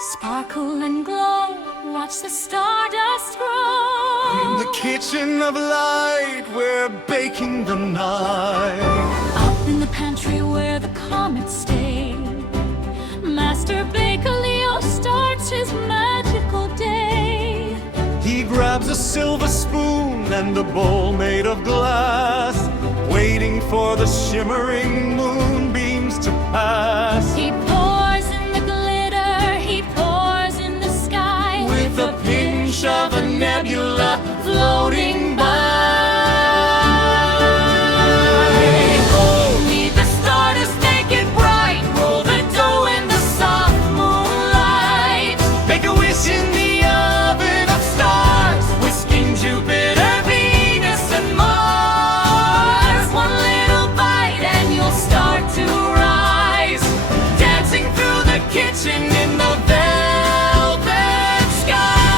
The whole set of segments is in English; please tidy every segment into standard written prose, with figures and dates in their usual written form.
Sparkle and glow, watch the stardust grow. In the kitchen of light, we're baking the night. Up in the pantry where the comets stay, Master Baker Leo starts his magical day. He grabs a silver spoon and a bowl made of glass, waiting for the shimmering moonbeams to pass. He pours in the glitter, he pours in the sky, With a pinch of a nebula floating by. Only the stardust make it bright. Roll the dough in the soft moonlight. Make a wish in the oven of stars, Whisking Jupiter, Venus, and Mars. One little bite and you'll start to rise, dancing through the kitchen in the velvet skies.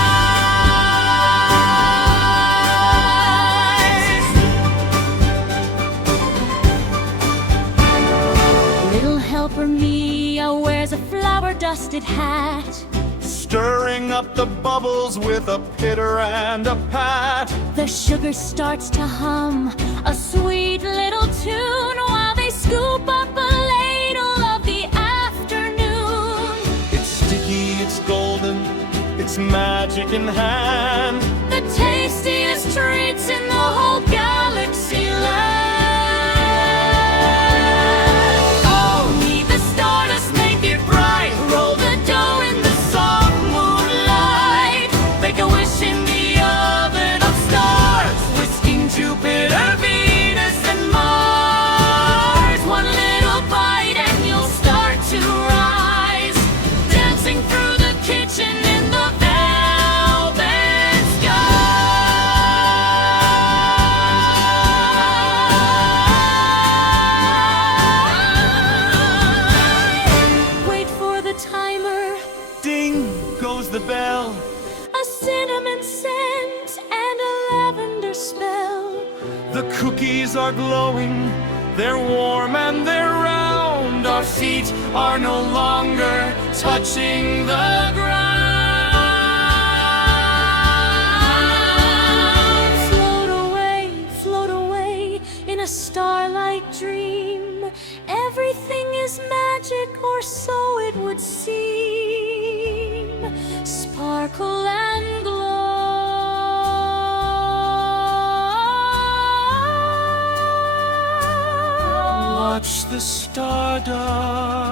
Little helper Mia wears a flower-dusted hat. stirring up the bubbles with a pitter and a pat. The sugar starts to hum a sweet little tune while they scoop up a ladle of the afternoon. It's sticky, it's golden, it's magic in hand. The tastiest treats in the whole galaxy land. Only the stardust make it bright. Roll the dough in the soft moonlight. Make a wish in the oven of stars, whisking Jupiter, Venus, and Mars. One little bite and you'll start to rise, dancing through the kitchen in the velvet sky. Wait for the timer, Ding goes the bell. a cinnamon scent and a lavender smell. The cookies are glowing, they're warm and they're round. Our feet are no longer touching the ground. Float away in a starlight dream. Everything is magic, or so it would seem. Sparkle and glow. Watch the stardust